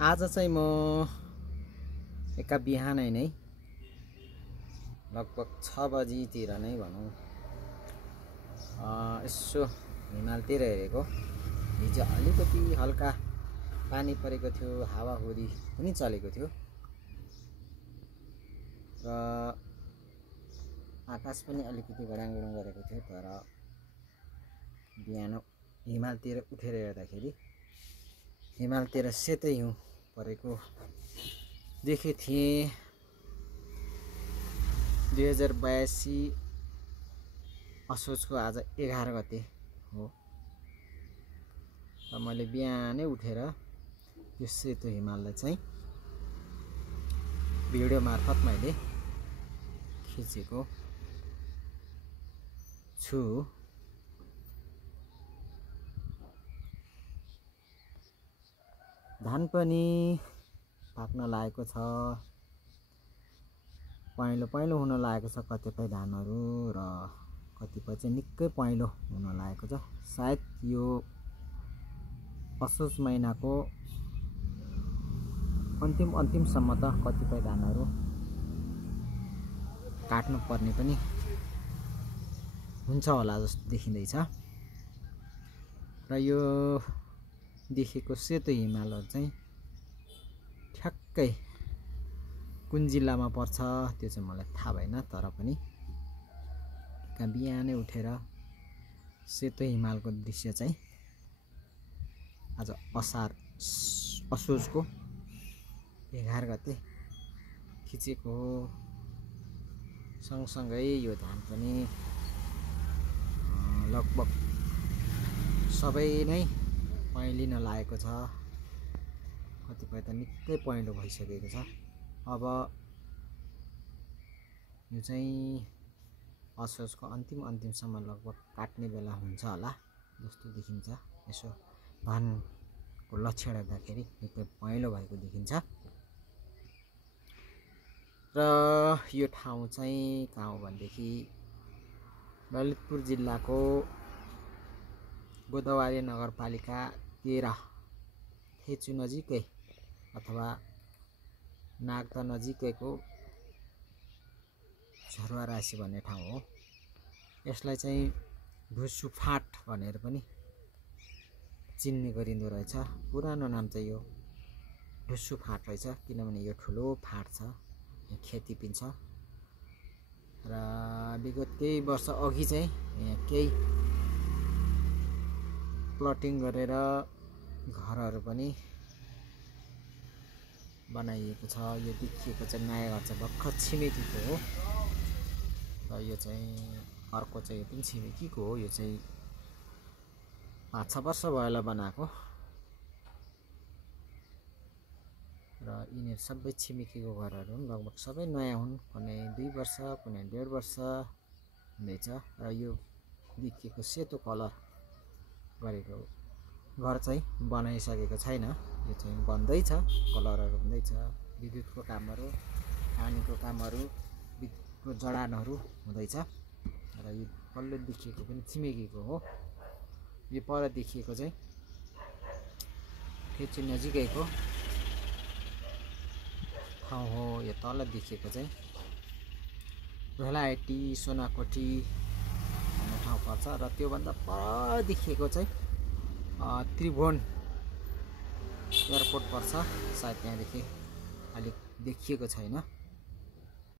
आज चाहिँ म एका बिहानै नै लगभग 6 बजीतिर नै भनौँ यसो हिमालतिर हेरेको। हिजो अलिकति हल्का पानी परेको थियो, हावाहुरी पनि चलेको थियो र आकाश पनि अलिकति गडाङगुडुङ गरेको थियो। तर बिहान हिमालतिर उठेर हेर्दाखेरि हिमालतिर सेतै हिउँ परेको देखे थिएँ। 2082 असोजको आज 11 गते हो र मैले बिहानै उठेर यो सेतो हिमाललाई चाहिँ भिडियो मार्फत मैले खिचेको छु। धान पनि पाक्न लागेको छ, पहेँलो हुन लागेको छ कतिपय धानहरू र कतिपय चाहिँ निकै पहेँलो हुन लागेको छ। सायद यो असोज महिनाको अन्तिमसम्म त कतिपय धानहरू काट्नु पर्ने पनि हुन्छ होला जस्तो देखिँदैछ। र यो देखेको सेतो हिमालहरू चाहिँ ठ्याक्कै कुन जिल्लामा पर्छ त्यो चाहिँ मलाई थाहा भएन, तर पनि बिहानै उठेर सेतो हिमालको दृश्य चाहिँ आज असोजको 11 गते खिचेको हो। सँगसँगै यो धान पनि लगभग सबै नै पहेँलिन लागेको छ, कतिपय त निकै पहेँलो भइसकेको छ। अब यो चाहिँ असोजको अन्तिमसम्म लगभग काट्ने बेला हुन्छ होला जस्तो देखिन्छ। यसो धानको लक्षण हेर्दाखेरि निकै पहेँलो भएको देखिन्छ। र यो ठाउँ चाहिँ कहाँ हो भनेदेखि ललितपुर जिल्लाको गोदावरी नगरपालिका 13 थेचु नजिकै अथवा नागदा नजिकैको झरुवारासी भन्ने ठाउँ हो। यसलाई चाहिँ ढुसु फाँट भनेर पनि चिन्ने गरिँदो रहेछ। पुरानो नाम चाहिँ यो ढुसु फाँट रहेछ, किनभने यो ठुलो फाँट छ, यहाँ खेती पनि छ। र विगत केही वर्ष अघि चाहिँ यहाँ केही प्लटिङ गरेर घरहरू पनि बनाइएको छ। यो देखिएको चाहिँ नयाँ घर चाहिँ भर्खर छिमेकीको हो र यो चाहिँ अर्को चाहिँ यो पनि छिमेकीको हो। यो चाहिँ 5-6 वर्ष भयो होला बनाएको र यिनीहरू सबै छिमेकीको घरहरू हुन्। लगभग सबै नयाँ हुन्, कुनै 2 वर्ष कुनै 1.5 वर्ष हुँदैछ। र यो देखिएको सेतो कलर गरेको घर चाहिँ बनाइसकेको छैन, यो चाहिँ बन्दैछ, कलरहरू हुँदैछ। विद्युतको कामहरू, पानीको कामहरू, विद्युतको जडानहरू हुँदैछ। र यो पल्लो देखिएको पनि छिमेकीको हो। यो पर देखिएको चाहिँ थेचु नजिकैको ठाउँ हो। यो तल देखिएको चाहिँ भेलाइटी सोनाकोटी भन्ने ठाउँ पर्छ। र त्योभन्दा पर देखिएको चाहिँ त्रिभुवन एयरपोर्ट पर्छ। सायद त्यहाँदेखि अलिक देखिएको छैन।